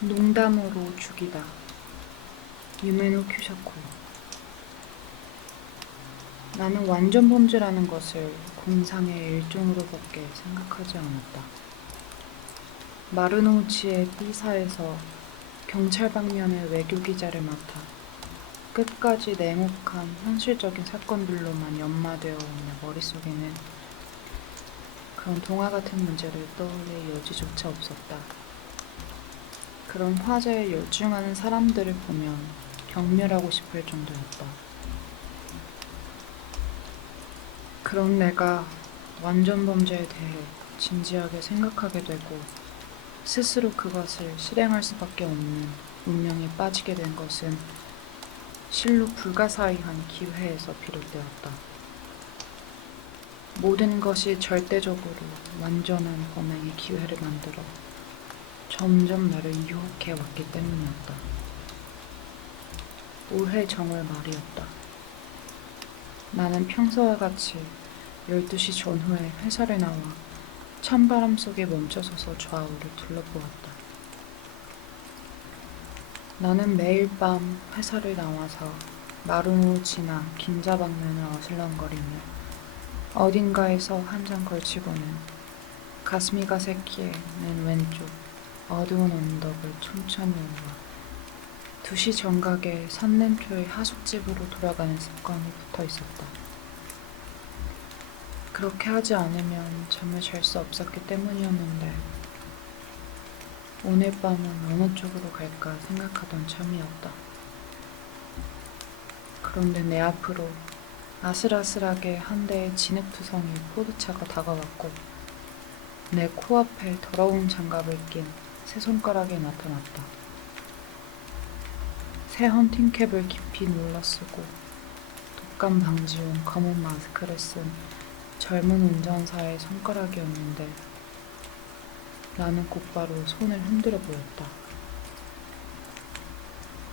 농담으로 죽이다. 유메노 큐샤코. 나는 완전 범죄라는 것을 공상의 일종으로밖에 생각하지 않았다. 마르노우치의 B사에서 경찰 방면의 외교기자를 맡아 끝까지 냉혹한 현실적인 사건들로만 연마되어 있는 머릿속에는 그런 동화 같은 문제를 떠올릴 여지조차 없었다. 그런 화제에 열중하는 사람들을 보면 경멸하고 싶을 정도였다. 그런 내가 완전 범죄에 대해 진지하게 생각하게 되고 스스로 그것을 실행할 수밖에 없는 운명에 빠지게 된 것은 실로 불가사의한 기회에서 비롯되었다. 모든 것이 절대적으로 완전한 범행의 기회를 만들어 점점 나를 유혹해 왔기 때문이었다. 올해 정월 말이었다. 나는 평소와 같이 12시 전후에 회사를 나와 찬바람 속에 멈춰서서 좌우를 둘러보았다. 나는 매일 밤 회사를 나와서 마루노우치나 긴자방면을 어슬렁거리며 어딘가에서 한 장 걸치고는 가스미가 새끼에는 왼쪽 어두운 언덕을 천천히 올라 2시 정각에 산냄초의 하숙집으로 돌아가는 습관이 붙어 있었다. 그렇게 하지 않으면 잠을 잘 수 없었기 때문이었는데 오늘 밤은 어느 쪽으로 갈까 생각하던 참이었다. 그런데 내 앞으로 아슬아슬하게 한 대의 진흙투성이 포도차가 다가왔고 내 코앞에 더러운 장갑을 낀 새 손가락이 나타났다. 새 헌팅캡을 깊이 눌러쓰고 독감 방지용 검은 마스크를 쓴 젊은 운전사의 손가락이었는데 나는 곧바로 손을 흔들어 보였다.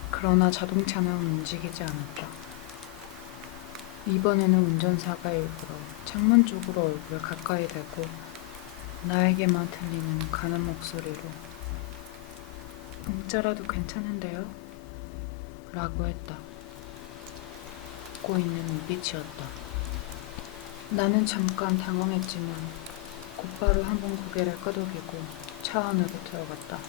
그러나 자동차는 움직이지 않았다. 이번에는 운전사가 일부러 창문 쪽으로 얼굴을 가까이 대고 나에게만 들리는 가는 목소리로 공짜라도 괜찮은데요? 라고 했다. 웃고 있는 눈빛이었다. 나는 잠깐 당황했지만 곧바로 한번 고개를 끄덕이고 차 안으로 들어갔다.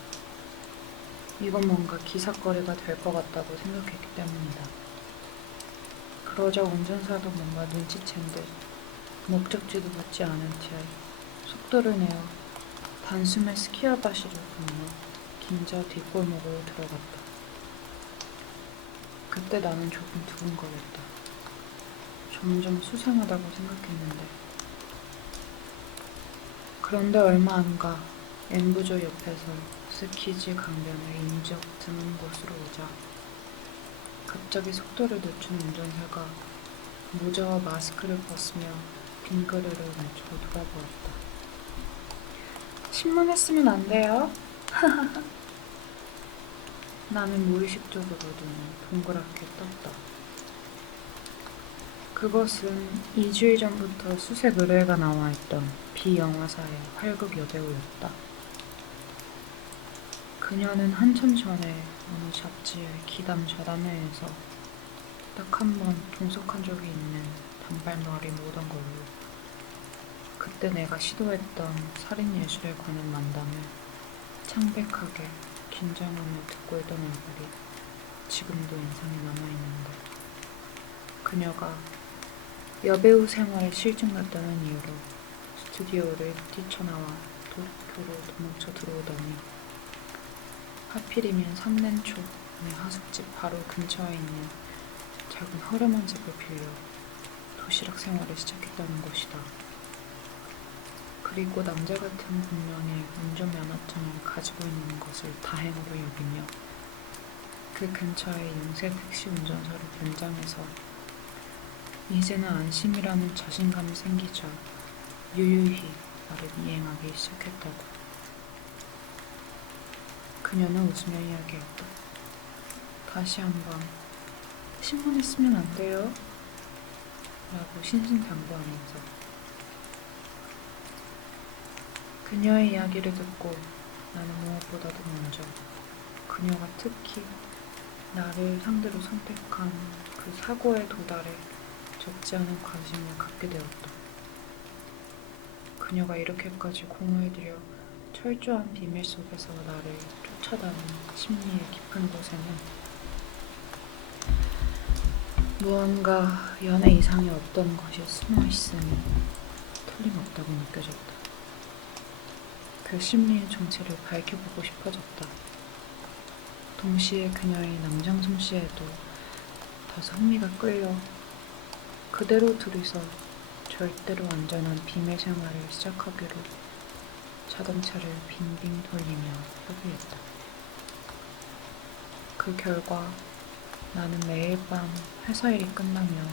이건 뭔가 기사거리가 될 것 같다고 생각했기 때문이다. 그러자 운전사도 뭔가 눈치챈 듯 목적지도 묻지 않은 채 속도를 내어 단숨에 스키야바시를 건너 긴자 뒷골목으로 들어갔다. 그때 나는 조금 두근거렸다. 점점 수상하다고 생각했는데 그런데 얼마 안 가 엠부조 옆에서 스키지 강변을 인적 드문 곳으로 오자 갑자기 속도를 늦춘 운전사가 모자와 마스크를 벗으며 빙그르르 왼쪽으로 돌아보았다. 신문했으면 안 돼요? 나는 무의식적으로도 동그랗게 떴다. 그것은 2주일 전부터 수색 의뢰가 나와 있던 비영화사의 활극 여배우였다. 그녀는 한참 전에 어느 잡지의 기담 좌담회에서 딱 한 번 동석한 적이 있는 단발머리 모던 걸로 그때 내가 시도했던 살인예술에 관한 만담을 창백하게 긴장하며 듣고 있던 얼굴이 지금도 인상에 남아있는데 그녀가 여배우 생활에 실증났다는 이유로 스튜디오를 뛰쳐나와 도쿄로 도망쳐 들어오더니 하필이면 삼nen초의 하숙집 바로 근처에 있는 작은 허름한 집을 빌려 도시락 생활을 시작했다는 것이다. 그리고 남자 같은 분명히 운전면허증을 가지고 있는 것을 다행으로 여기며 그 근처에 연세 택시 운전사로 변장해서 이제는 안심이라는 자신감이 생기자 유유히 나를 이행하기 시작했다고. 그녀는 웃으며 이야기했다. 다시 한번 신문했으면 안 돼요? 라고 신신당부하면서 그녀의 이야기를 듣고 나는 무엇보다도 먼저 그녀가 특히 나를 상대로 선택한 그 사고의 도달에 적지 않은 관심을 갖게 되었다. 그녀가 이렇게까지 공을 들여 철저한 비밀 속에서 나를 쫓아다닌 심리의 깊은 곳에는 무언가 연애 이상의 어떤 것이 숨어 있으니 틀림없다고 느껴졌다. 그 심리의 정체를 밝혀보고 싶어졌다. 동시에 그녀의 남장 솜씨에도 더 흥미가 끌려 그대로 둘이서 절대로 안전한 비밀 생활을 시작하기로 자동차를 빙빙 돌리며 협의했다. 그 결과 나는 매일 밤 회사 일이 끝나면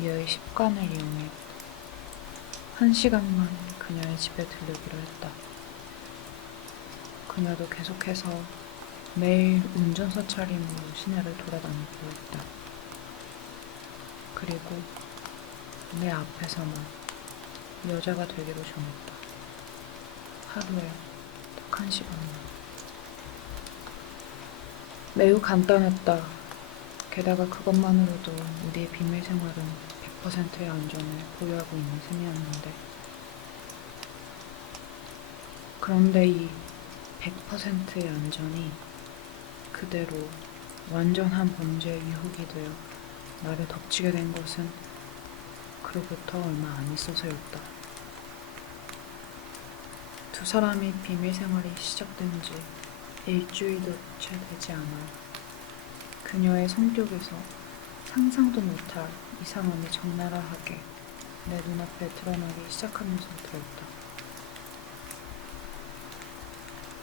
이의 습관을 이용해 1시간만 그녀의 집에 들르기로 했다. 그녀도 계속해서 매일 운전사 차림으로 시내를 돌아다니기로 했다. 그리고 내 앞에서만 여자가 되기로 정했다. 하루에 딱 1시간만. 매우 간단했다. 게다가 그것만으로도 우리의 비밀 생활은 100%의 안전을 보유하고 있는 셈이었는데, 그런데 이 100%의 안전이 그대로 완전한 범죄의 유혹이 되어 나를 덮치게 된 것은 그로부터 얼마 안 있어서였다. 두 사람이 비밀 생활이 시작된 지 일주일도 채 되지 않아 그녀의 성격에서 상상도 못할 이상함이 적나라하게 내 눈앞에 드러나기 시작하면서 들었다.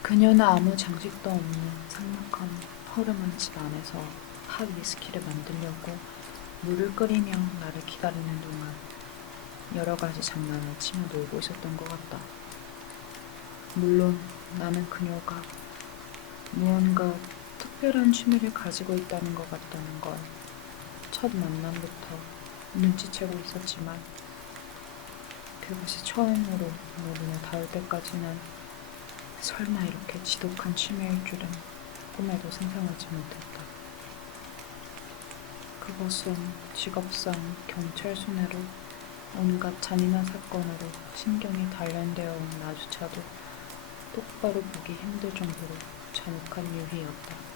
그녀는 아무 장식도 없는 삭막한 허름한 집 안에서 핫 위스키를 만들려고 물을 끓이며 나를 기다리는 동안 여러 가지 장난을 치며 놀고 있었던 것 같다. 물론 나는 그녀가 무언가 특별한 취미를 가지고 있다는 것 같다는 걸 첫 만남부터 눈치채고 있었지만 그것이 처음으로 내 눈에 닿을 때까지는 설마 이렇게 지독한 취미일 줄은 꿈에도 상상하지 못했다. 그것은 직업상 경찰 순회로 온갖 잔인한 사건으로 신경이 단련되어 온 나조차도 똑바로 보기 힘들 정도로 잔혹한 유희였다.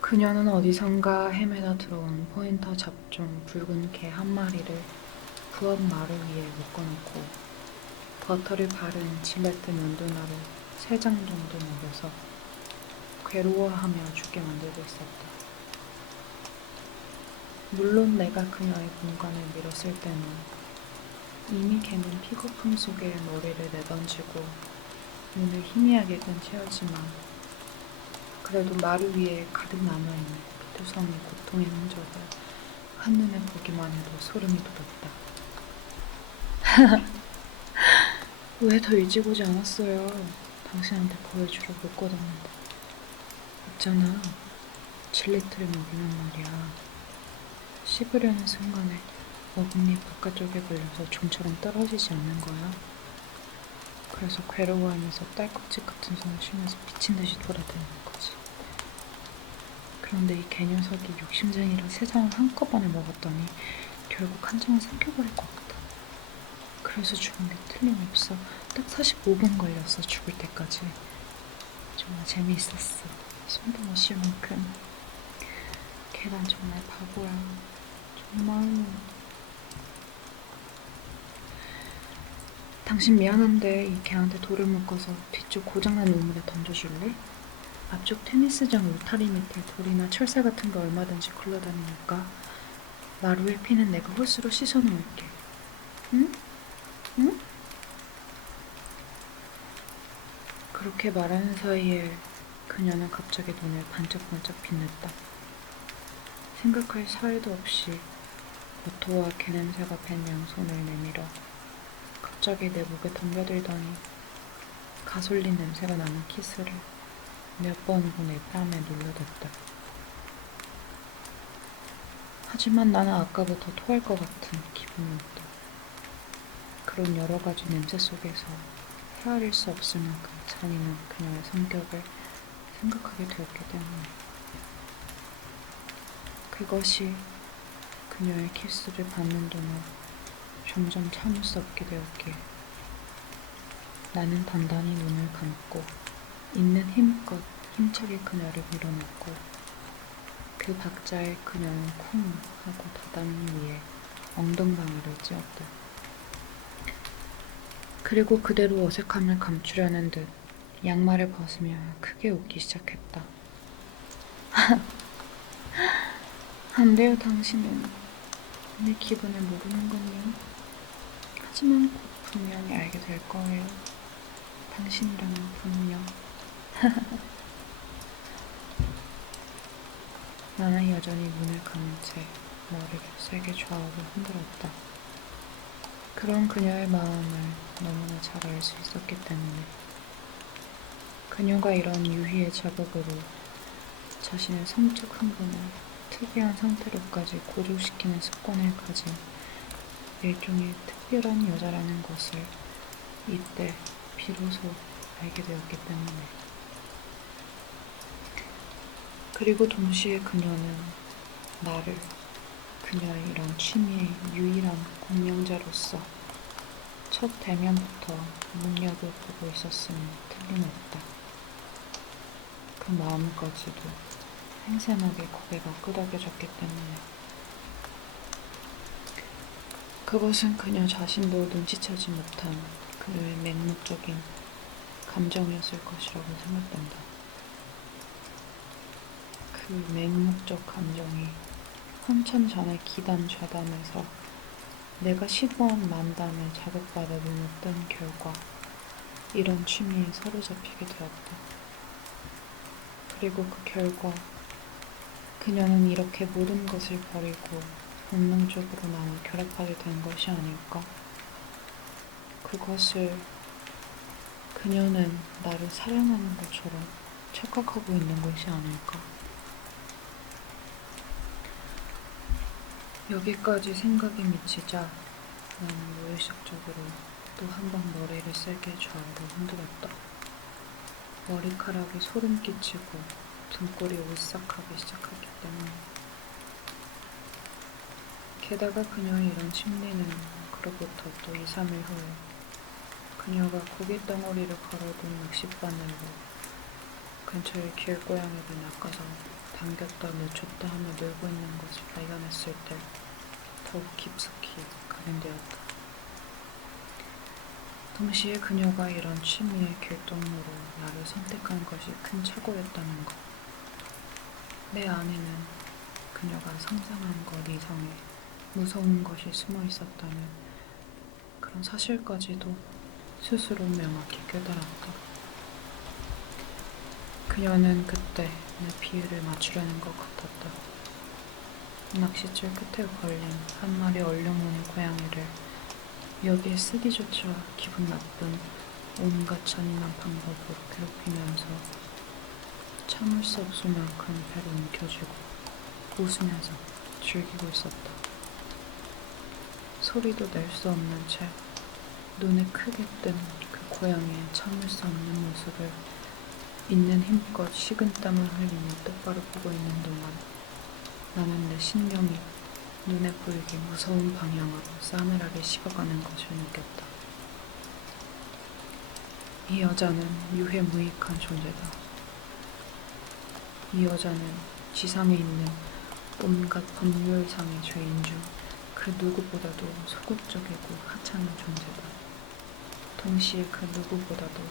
그녀는 어디선가 헤매다 들어온 포인터 잡종 붉은 개 한 마리를 부엌 마루 위에 묶어놓고 버터를 바른 질레트 면도날을 3장 정도 먹여서 괴로워하며 죽게 만들고 있었다. 물론 내가 그녀의 공간을 밀었을 때는 이미 걔는 픽업함 속에 머리를 내던지고 눈을 희미하게 뜬 채였지만 그래도 마루 위에 가득 남아있는 피투성이 고통의 흔적을 한눈에 보기만 해도 소름이 돋았다. 왜 더 일찍 오지 않았어요? 당신한테 보여주려 묻거든는데. 있잖아, 질레트를 먹이면 말이야. 씹으려는 순간에 어금니 바깥쪽에 걸려서 좀처럼 떨어지지 않는 거야. 그래서 괴로워하면서 딸꾹질 같은 손을 쉬면서 미친 듯이 돌아다니는 거지. 그런데 이 개녀석이 욕심쟁이라 3장을 한꺼번에 먹었더니 결국 한 장을 삼켜버릴 것 같아. 그래서 죽은 게 틀림없어. 딱 45분 걸렸어, 죽을 때까지. 정말 재미있었어. 손도 못 쉴 만큼. 걔란 정말 바보야. 정말. 당신 미안한데 이 개한테 돌을 묶어서 뒤쪽 고장난 우물에 던져줄래? 앞쪽 테니스장 울타리 밑에 돌이나 철사 같은 거 얼마든지 굴러다니니까 마루에 피는 내가 호스로 씻어놓을게. 응? 응? 그렇게 말하는 사이에 그녀는 갑자기 눈을 반짝반짝 빛냈다. 생각할 사이도 없이 버터와 개냄새가 밴 양손을 내밀어 갑자기 내 목에 덤벼들더니 가솔린 냄새가 나는 키스를 몇 번이고 내 뺨에 눌러댔다. 하지만 나는 아까부터 토할 것 같은 기분이었다. 그런 여러 가지 냄새 속에서 헤아릴 수 없을 만큼 잔인한 그녀의 성격을 생각하게 되었기 때문에 그것이 그녀의 키스를 받는 동안 점점 참을 수 없게 되었기에 나는 단단히 눈을 감고 있는 힘껏 힘차게 그녀를 밀어넣고 그 박자에 그녀는 쿵 하고 다다미 위에 엉덩방아를 찧었다. 그리고 그대로 어색함을 감추려는 듯 양말을 벗으며 크게 웃기 시작했다. 안 돼요, 당신은. 내 기분을 모르는군요. 하지만 곧 분명히 알게 될 거예요. 당신이라면 분명. 나는 여전히 눈을 감은 채 머리를 세게 좌우로 흔들었다. 그런 그녀의 마음을 너무나 잘 알 수 있었기 때문에 그녀가 이런 유희의 자극으로 자신의 성적 흥분을 특이한 상태로까지 고조시키는 습관을 가진 일종의 특별한 여자라는 것을 이때 비로소 알게 되었기 때문에 그리고 동시에 그녀는 나를 그녀의 이런 취미의 유일한 공명자로서 첫 대면부터 눈여겨보고 있었음이 틀림없다. 그 마음까지도 생생하게 고개가 끄덕여졌기 때문에 그것은 그녀 자신도 눈치채지 못한 그녀의 맹목적인 감정이었을 것이라고 생각된다. 그 맹목적 감정이 한참 전에 기담 좌담에서 내가 시도한 만담에 자극받아 눈을 뜬 결과 이런 취미에 사로잡히게 되었다. 그리고 그 결과 그녀는 이렇게 모든 것을 버리고 본능적으로 나와 결합하게 된 것이 아닐까? 그것을 그녀는 나를 사랑하는 것처럼 착각하고 있는 것이 아닐까? 여기까지 생각이 미치자 나는 무의식적으로 또 한 번 머리를 세게 좌우로 흔들었다. 머리카락이 소름 끼치고 등골이 오싹하기 시작했기 때문에 게다가 그녀의 이런 심리는 그로부터 또 2, 3일 후에 그녀가 고깃덩어리를 걸어둔 낚싯바늘로 근처의 길고양이를 낚아서 당겼다 놓쳤다 하며 놀고 있는 것을 발견했을 때 더욱 깊숙이 각인되었다. 동시에 그녀가 이런 취미의 결동으로 나를 선택한 것이 큰 착오였다는 것. 내 안에는 그녀가 상상한 것 이상의 무서운 것이 숨어 있었다는 그런 사실까지도 스스로 명확히 깨달았다. 그녀는 그때 내 비위를 맞추려는 것 같았다. 낚싯줄 끝에 걸린 한 마리 얼룩무늬 고양이를 여기에 쓰기조차 기분 나쁜 온갖 잔인한 방법으로 괴롭히면서 참을 수 없을 만큼 배로 움켜쥐고 웃으면서 즐기고 있었다. 소리도 낼 수 없는 채 눈에 크게 뜬 그 고양이의 참을 수 없는 모습을 있는 힘껏 식은땀을 흘리며 똑바로 보고 있는 동안 나는 내 신경이 눈에 보이기 무서운 방향으로 싸늘하게 식어가는 것을 느꼈다. 이 여자는 유해무익한 존재다. 이 여자는 지상에 있는 온갖 법률상의 죄인 중 그 누구보다도 소극적이고 하찮은 존재다. 동시에 그 누구보다도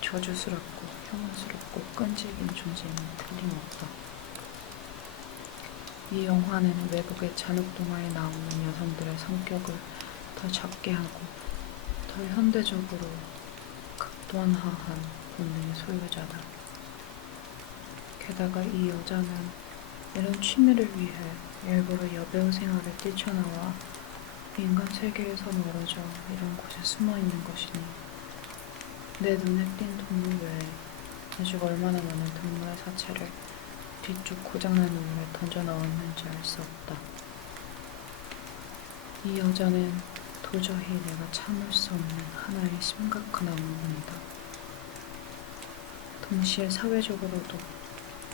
저주스럽고 혐오스럽고 끈질긴 존재임은 틀림없다. 이 영화는 외국의 잔혹동화에 나오는 여성들의 성격을 더 작게 하고 더 현대적으로 극단화한 본능의 소유자다. 게다가 이 여자는 이런 취미를 위해 일부러 여배우 생활을 뛰쳐나와 인간 세계에서 멀어져 이런 곳에 숨어 있는 것이니 내 눈에 띈 동물 외에 아직 얼마나 많은 동물의 사체를 뒤쪽 고장난 우물에 던져 넣었는지 알 수 없다. 이 여자는 도저히 내가 참을 수 없는 하나의 심각한 악몽이다. 동시에 사회적으로도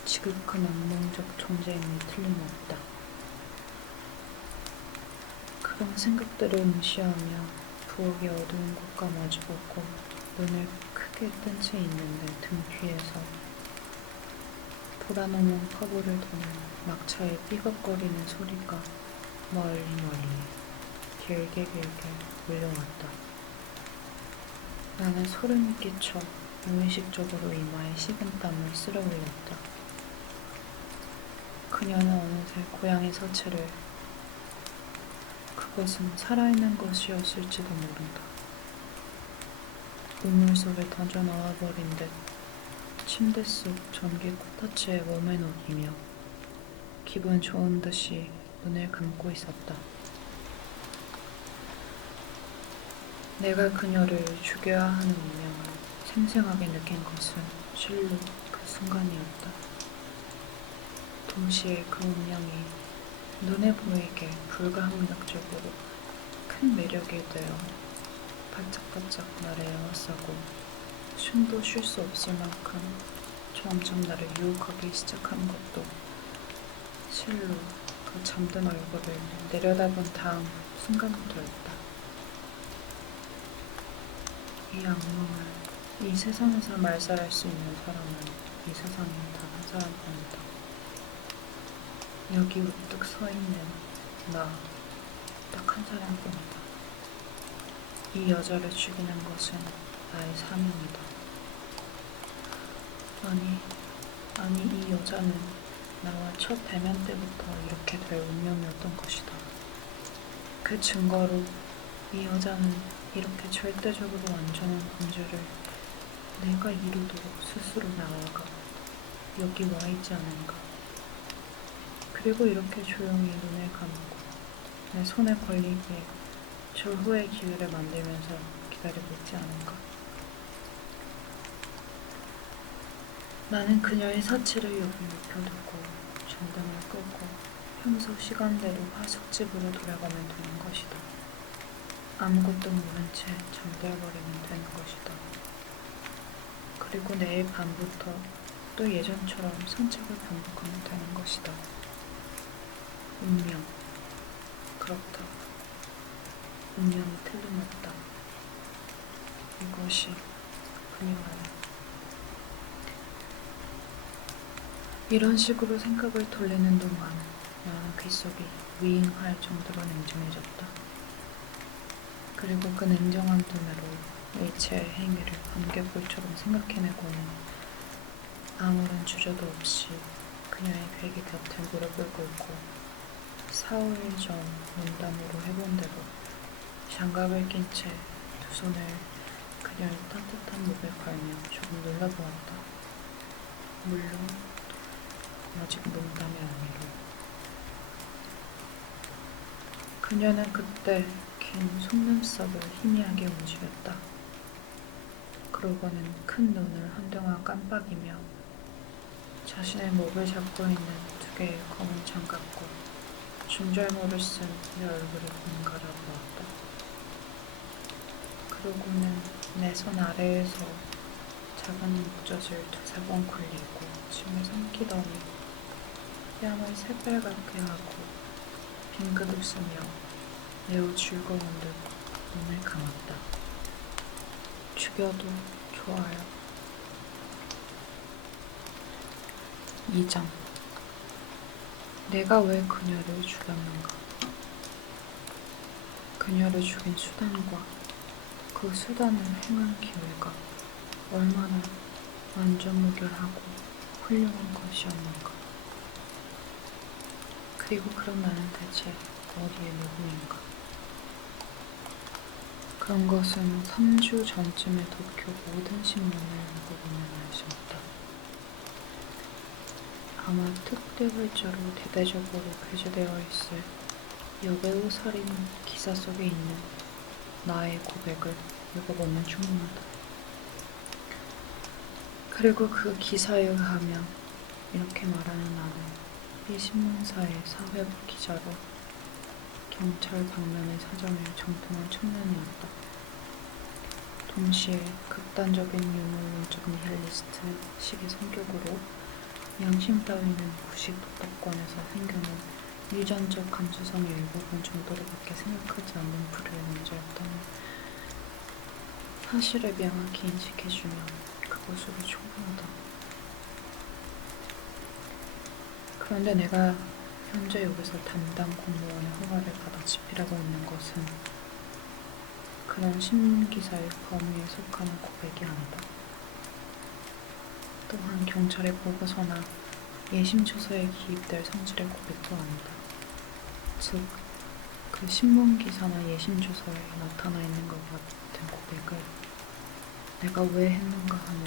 지극한 악몽적 존재임이 틀림없다. 그런 생각들을 응시하며 부엌의 어두운 곳과 마주보고 눈을 크게 뜬 채 있는데 등 뒤에서 보라노문 커브를 도는 막차의 삐걱거리는 소리가 멀리 길게 울려왔다. 나는 소름이 끼쳐 무의식적으로 이마에 식은땀을 쓸어 올렸다. 그녀는 어느새 고양이 서체를 그것은 살아있는 것이었을지도 모른다. 우물 속에 던져 넣어버린 듯 침대 속 전기 콘타츠에 몸을 녹이며 기분 좋은 듯이 눈을 감고 있었다. 내가 그녀를 죽여야 하는 운명을 생생하게 느낀 것은 실로 그 순간이었다. 동시에 그 운명이 눈에 보이게 불가항력적으로 큰 매력이 되어 바짝바짝 나를 에워싸고 숨도 쉴 수 없을 만큼 점점 나를 유혹하기 시작하는 것도 실로 그 잠든 얼굴을 내려다본 다음 순간부터였다. 이 악몽을 이 세상에서 말살할 수 있는 사람은 이 세상에 단 한 사람뿐이다. 여기 우뚝 서 있는 나 딱 한 사람뿐이다. 이 여자를 죽이는 것은 나의 사명이다. 아니 이 여자는 나와 첫 대면 때부터 이렇게 될 운명이었던 것이다. 그 증거로 이 여자는 이렇게 절대적으로 완전한 범죄를 내가 이루도록 스스로 나아가 여기 와 있지 않은가. 그리고 이렇게 조용히 눈을 감고 내 손에 걸리기에 절호의 기회를 만들면서 기다리고 있지 않은가. 나는 그녀의 사체를 여기 눕혀두고 전등을 끄고 평소 시간대로 화숙집으로 돌아가면 되는 것이다. 아무것도 모른 채 잠들어버리면 되는 것이다. 그리고 내일 밤부터 또 예전처럼 산책을 반복하면 되는 것이다. 운명. 그렇다. 운명이 틀림없다. 이것이 그녀라면. 이런 식으로 생각을 돌리는 동안 나는 귓속이 위잉할 정도로 냉정해졌다. 그리고 그 냉정한 눈으로 일체의 행위를 번개불처럼 생각해내고는 아무런 주저도 없이 그녀의 베개 곁에 무릎을 꿇고 4-5일 전 농담으로 해본 대로 장갑을 낀 채 두 손을 그녀의 따뜻한 목에 걸며 조금 눌러보았다. 물론 아직 농담이 아니로. 그녀는 그때 긴 속눈썹을 희미하게 움직였다. 그러고는 큰 눈을 한동안 깜빡이며 자신의 목을 잡고 있는 두 개의 검은 장갑과 중절모를 쓴 내 얼굴을 번갈아 보았다. 그러고는 내 손 아래에서 작은 목젖을 두세 번 굴리고 침을 삼키더니 뺨을 새빨갛게 하고 빙긋 웃으며 매우 즐거운 듯 눈을 감았다. 죽여도 좋아요. 2장. 내가 왜 그녀를 죽였는가? 그녀를 죽인 수단과 그 수단을 행한 기회가 얼마나 완전무결하고 훌륭한 것이었는가? 그리고 그럼 나는 대체 어디에 누구인가? 그런 것은 3주 전쯤에 도쿄 모든 신문을 읽어보면 알 수 있다. 아마 특대월자로 대대적으로 배제되어 있을 여배우 살인 기사 속에 있는 나의 고백을 읽어보면 충분하다. 그리고 그 기사에 의하면 이렇게 말하는 나는 이 신문사의 사회부 기자로 경찰 방면의 사정을 정통한 청년이었다. 동시에 극단적인 유물론적 니힐리스트 식의 성격으로 양심 따위는 구식 도덕권에서 생겨난 유전적 감수성의 일부분 정도로밖에 생각하지 않는 불의의 남자였다면 사실을 명확히 인식해주면 그것으로 충분하다. 그런데 내가 현재 여기서 담당 공무원의 허가를 받아 집필하고 있는 것은 그런 신문기사의 범위에 속하는 고백이 아니다. 또한 경찰의 보고서나 예심조서에 기입될 성질의 고백도 아니다. 즉, 그 신문기사나 예심조서에 나타나 있는 것 같은 고백을 내가 왜 했는가 하는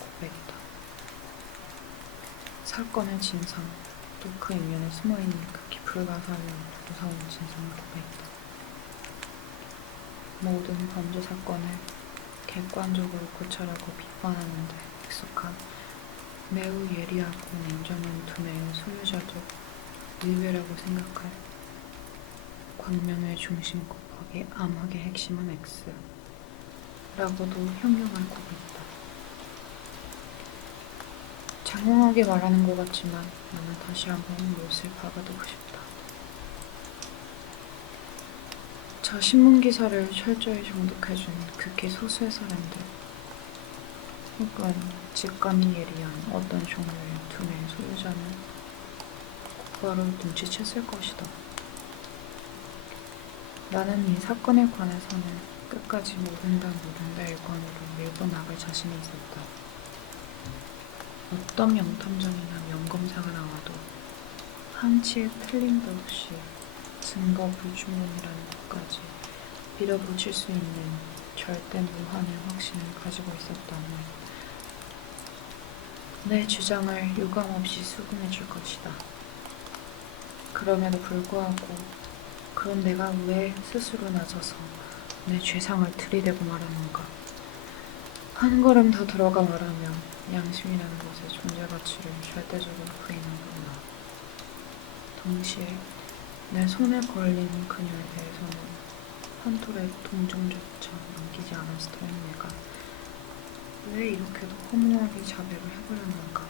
고백이다. 사건의 진상, 또 그 이면에 숨어있는 극히 불가사의 무서운 진상의 고백이다. 모든 범죄 사건을 객관적으로 고찰하고 비판하는 데 익숙한 매우 예리하고 냉정한 두뇌의 소유자도 의외라고 생각할 광명의 중심 곱하기 암흑의 핵심은 X라고도 형용할 고백이다. 장황하게 말하는 것 같지만 나는 다시 한번 못을 박아두고 싶다. 저 신문기사를 철저히 정독해준 극히 소수의 사람들 혹은 직감이 예리한 어떤 종류의 두뇌의 소유자는 곧바로 눈치챘을 것이다. 나는 이 사건에 관해서는 끝까지 모른다 일관으로 밀고 나갈 자신이 있었다. 어떤 명탐정이나 명검사가 나와도 한치의 틀림도 없이 증거 불충분이라는 것까지 밀어붙일 수 있는 절대 무한의 확신을 가지고 있었다면 내 주장을 유감없이 수긍해 줄 것이다. 그럼에도 불구하고 그럼 내가 왜 스스로 나서서 내 죄상을 들이대고 말하는가? 한 걸음 더 들어가 말하면 양심이라는 것의 존재 가치를 절대적으로 부인하는구나. 동시에 내 손에 걸린 그녀에 대해서는 한 톨의 동정조차 남기지 않았을 터인 내가 왜 이렇게도 허무하게 자백을 해버렸는가?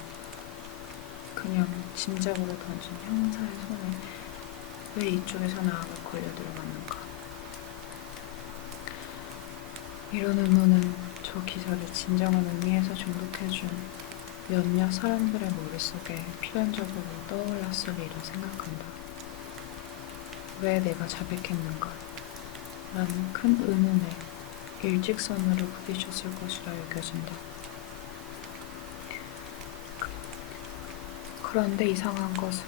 그냥 짐작으로 던진 형사의 손에 왜 이쪽에서 나아가 걸려들어갔는가? 이런 의문은 저 기사를 진정한 의미에서 정독해준 몇몇 사람들의 머릿속에 필연적으로 떠올랐으리라 생각한다. 왜 내가 자백했는가? 라는 큰 의문에 일직선으로 부딪혔을 것이라 여겨진다. 그런데 이상한 것은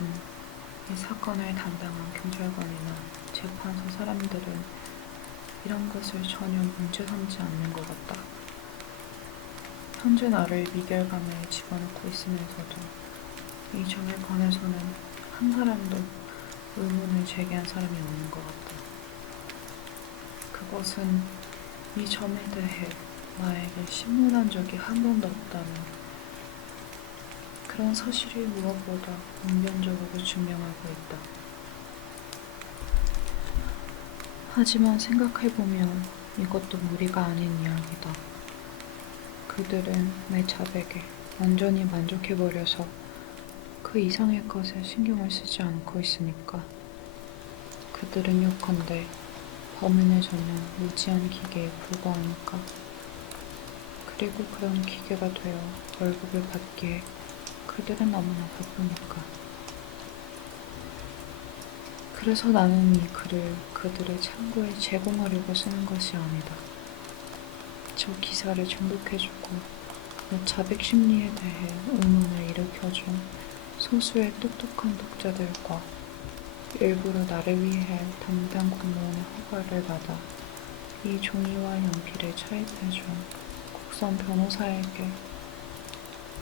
이 사건을 담당한 경찰관이나 재판소 사람들은 이런 것을 전혀 문제 삼지 않는 것 같다. 현재 나를 미결감에 집어넣고 있으면서도 이 점에 관해서는 한 사람도 의문을 제기한 사람이 없는 것 같다. 그것은 이 점에 대해 나에게 신문한 적이 한 번도 없다는 그런 사실이 무엇보다 분변적으로 증명하고 있다. 하지만 생각해보면 이것도 무리가 아닌 이야기다. 그들은 내 자백에 완전히 만족해버려서 그 이상의 것에 신경을 쓰지 않고 있으니까. 그들은 요컨대 범인을 잡는 무지한 기계에 불과하니까. 그리고 그런 기계가 되어 월급을 받기에 그들은 너무나 바쁘니까. 그래서 나는 이 글을 그들의 참고에 제공하려고 쓰는 것이 아니다. 저 기사를 정독해주고 내 자백 심리에 대해 의문을 일으켜준 소수의 똑똑한 독자들과 일부러 나를 위해 담당 공무원의 허가를 받아 이 종이와 연필을 차입해준 국선 변호사에게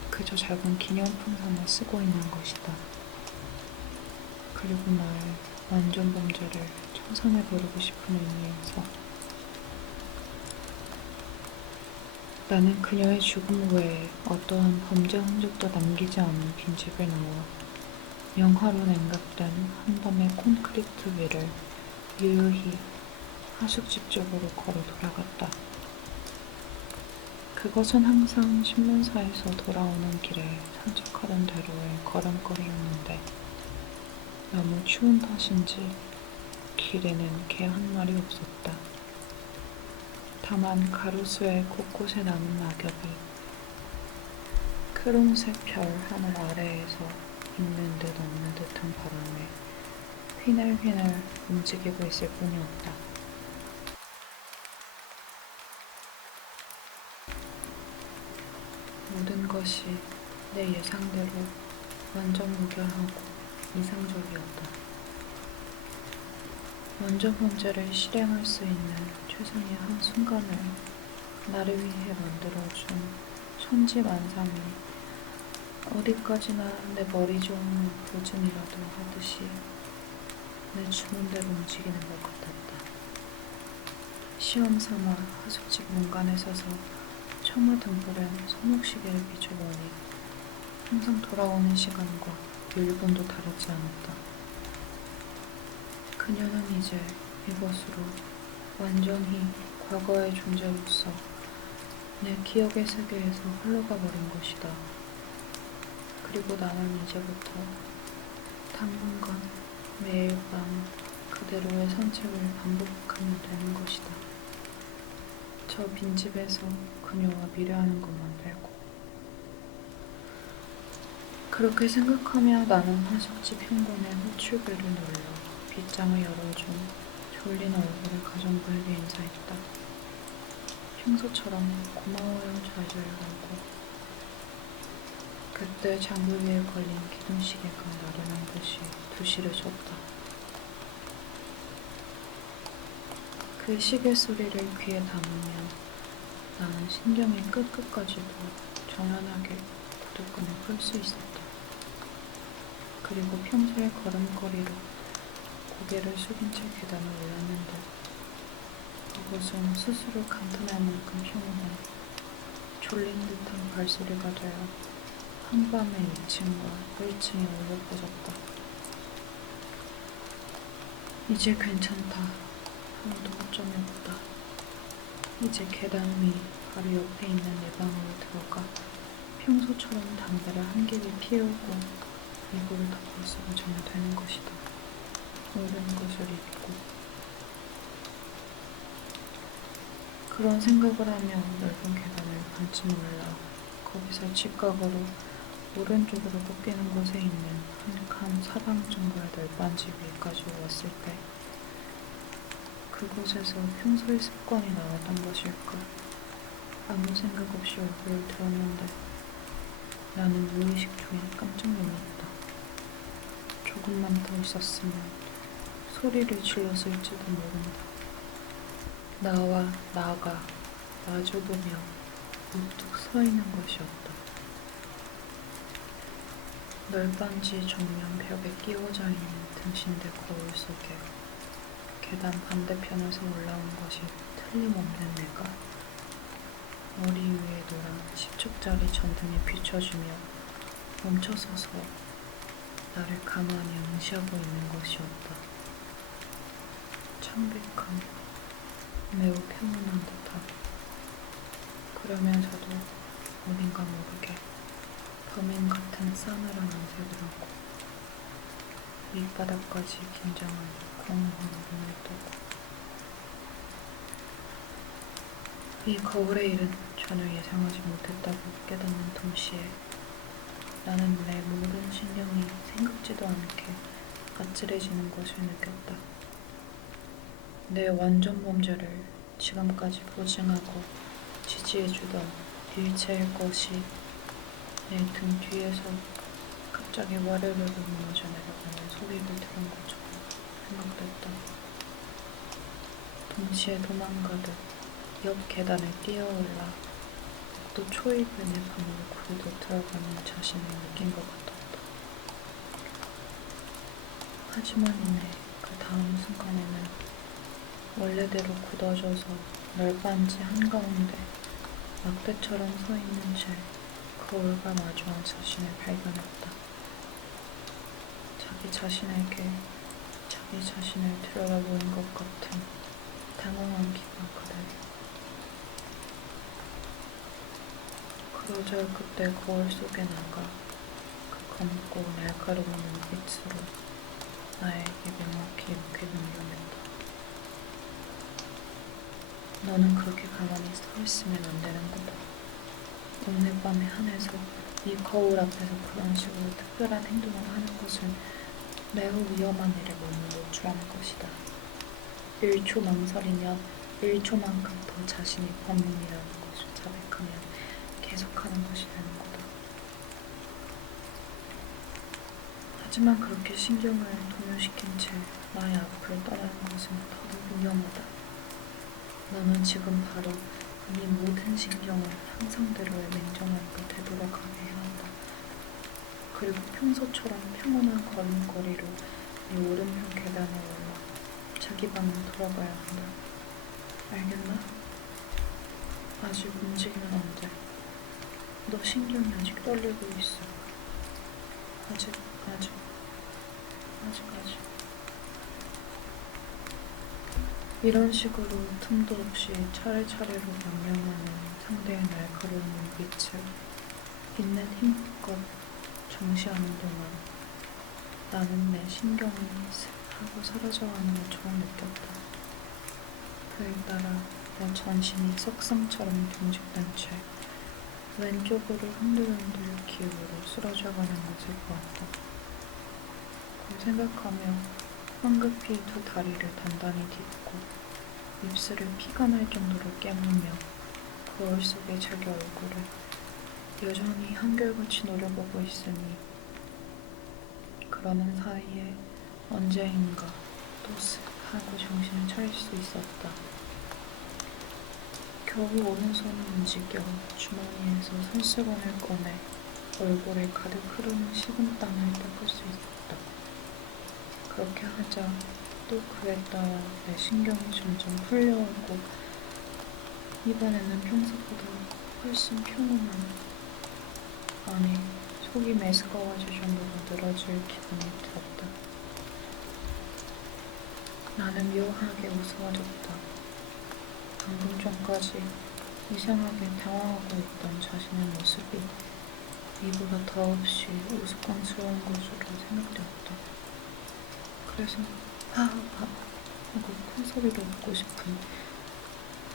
그저 작은 기념품 삼아 쓰고 있는 것이다. 그리고 나의 완전 범죄를 청산해 버리고 싶은 의미에서 나는 그녀의 죽음 후에 어떠한 범죄 흔적도 남기지 않은 빈집을 나와 영화로 냉각된 한 담의 콘크리트 위를 유유히 하숙집 쪽으로 걸어 돌아갔다. 그것은 항상 신문사에서 돌아오는 길에 산책하던 대로의 걸음걸이였는데 너무 추운 탓인지 길에는 개 한 마리 없었다. 다만 가로수의 곳곳에 나는 낙엽이 크롬색 별 하늘 아래에서 있는 듯 없는 듯한 바람에 휘날휘날 움직이고 있을 뿐이었다. 모든 것이 내 예상대로 완전 무결하고 이상적이었다. 원전 문제를 실행할 수 있는 최선의 한순간을 나를 위해 만들어준 천지만상이 어디까지나 내 머리 좋은 보증이라도 하듯이 내 주는 대로 움직이는 것 같았다. 시험삼아 하숙집 문간에 서서 처마 등불에 손목시계를 비춰보니 항상 돌아오는 시간과 1분도 다르지 않았다. 그녀는 이제 이것으로 완전히 과거의 존재로서 내 기억의 세계에서 흘러가 버린 것이다. 그리고 나는 이제부터 당분간 매일 밤 그대로의 산책을 반복하면 되는 것이다. 저 빈집에서 그녀와 미래하는 것만 빼고. 그렇게 생각하며 나는 하숙집 현관의 호출벨을 눌러 빗장을 열어준 졸린 얼굴을 가정부에게 인사했다. 평소처럼 고마워요 좌절하고 그때 장부 위에 걸린 기둥시계가 나른한 듯이 2시를 쳤다. 그 시계 소리를 귀에 담으며 나는 신경의 끝끝까지도 정연하게 구두끈을 풀 수 있었다. 그리고 평소의 걸음걸이로 고개를 숙인 채 계단을 올랐는데 그곳은 스스로 감탄할 만큼 평온해 졸린 듯한 발소리가 되어 한밤에 2층과 1층에 울려 퍼졌다. 이제 괜찮다. 아무도 허점이 없다. 이제 계단 위 바로 옆에 있는 내 방으로 들어가 평소처럼 담배를 한 개를 피우고 이불을 덮어 쓰고 자면 되는 것이다. 모든 것을 잊고. 그런 생각을 하며 넓은 계단을 반쯤 올라 거기서 직각으로 오른쪽으로 꺾이는 곳에 있는 한 칸 사방 정도의 널빤집 위까지 왔을 때 그곳에서 평소의 습관이 나왔던 것일까? 아무 생각 없이 얼굴을 들었는데 나는 무의식 중에 깜짝 놀랐다. 조금만 더 있었으면 소리를 질렀을지도 모른다. 나와 나가 마주보며 우뚝 서 있는 것이었다. 널빤지 정면 벽에 끼워져 있는 등신대 거울 속에 계단 반대편에서 올라온 것이 틀림없는 내가 머리 위에 노란 10촉짜리 전등에 비춰주며 멈춰서서 나를 가만히 응시하고 있는 것이었다. 창백한, 매우 평온한 듯한. 그러면서도 어딘가 모르게 범인 같은 싸늘한 안색을 하고 밑바닥까지 긴장한 공허한 눈을 뜨고. 이 거울의 일은 전혀 예상하지 못했다고 깨닫는 동시에 나는 내 모든 신경이 생각지도 않게 아찔해지는 것을 느꼈다. 내 완전 범죄를 지금까지 보증하고 지지해주던 일체의 것이 내 등 뒤에서 갑자기 와르르르 무너져 내려가는 소리를 들은 것처럼 생각됐다. 동시에 도망가듯 옆 계단을 뛰어올라 또 초입을 내 방으로 구르러 들어가는 자신을 느낀 것 같았다. 하지만 이내 그 다음 순간에는 원래대로 굳어져서 널빤지 한가운데 막대처럼 서 있는 채 거울과 마주한 자신을 발견했다. 자기 자신에게 내 자신을 들여다보는 것 같은 당황한 기분 그대로. 그러자 그때 거울 속에 나가 그 검고 날카로운 눈빛으로 나에게 명확히 이렇게 눈여겼다. 너는 그렇게 가만히 서 있으면 안 되는 거다. 오늘 밤에 한해서 이 거울 앞에서 그런 식으로 특별한 행동을 하는 것은 매우 위험한 일에 몸을 노출하는 것이다. 1초 망설이면 1초만큼 더 자신이 범인이라는 것을 자백하면 계속하는 것이 되는 거다. 하지만 그렇게 신경을 동요시킨 채 나의 앞을 떠나는 것은 더더욱 위험하다. 너는 지금 바로 이 모든 신경을 항상대로의 냉정함과 되돌아가게 해야 한다. 그리고 평소처럼 평온한 걸음걸이로 이 오른편 계단에 올라 자기 방으로 돌아가야 한다. 알겠나? 아직 움직이면 안 돼. 너 신경이 아직 떨리고 있어. 아직. 이런 식으로 틈도 없이 차례차례로 명령하는 상대의 날카로운 눈빛을 있는 힘껏 정시하는 동안 나는 내 신경이 슥 하고 사라져가는 걸 처음 느꼈다. 그에 따라 내 전신이 석상처럼 경직된 채 왼쪽으로 흔들흔들 기울어 쓰러져가는 것을 보았다. 그걸 생각하며 황급히 두 다리를 단단히 딛고 입술을 피가 날 정도로 깨물며 거울 속의 자기 얼굴을 여전히 한결같이 노려보고 있으니 그러는 사이에 언제인가 또 슥 하고 정신을 차릴 수 있었다. 겨우 오른손을 움직여 주머니에서 손수건을 꺼내 얼굴에 가득 흐르는 식은땀을 닦을 수 있었다. 그렇게 하자 또 그에 따라 내 신경이 점점 풀려오고 이번에는 평소보다 훨씬 평온한, 아니 속이 메스꺼워질 정도로 늘어질 기분이 들었다. 나는 묘하게 우스워졌다. 방금 전까지 이상하게 당황하고 있던 자신의 모습이 이보다 더없이 우스꽝스러운 것으로 생각되었다. 그래서 하고 큰 소리로 웃고 싶은,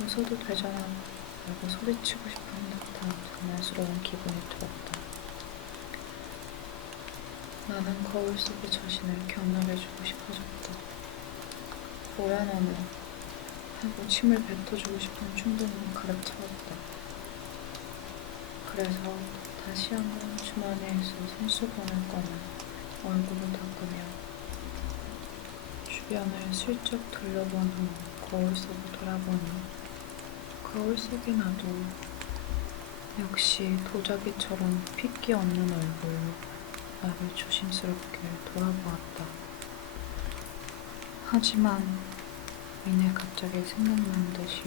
웃어도 되잖아 라고 소리치고 싶은 듯한 장난스러운 기분이 들었다. 나는 거울 속의 자신을 격렬해주고 싶어졌다. 뭐야 너는 하고 침을 뱉어주고 싶은 충동이 가득 차왔다. 그래서 다시 한번 주머니에서 손수건을 꺼내 얼굴을 닦으며 주변을 슬쩍 돌려본 후 거울 속을 돌아보니 거울 속에 나도 역시 도자기처럼 핏기 없는 얼굴로 나를 조심스럽게 돌아보았다. 하지만 이내 갑자기 생각난 듯이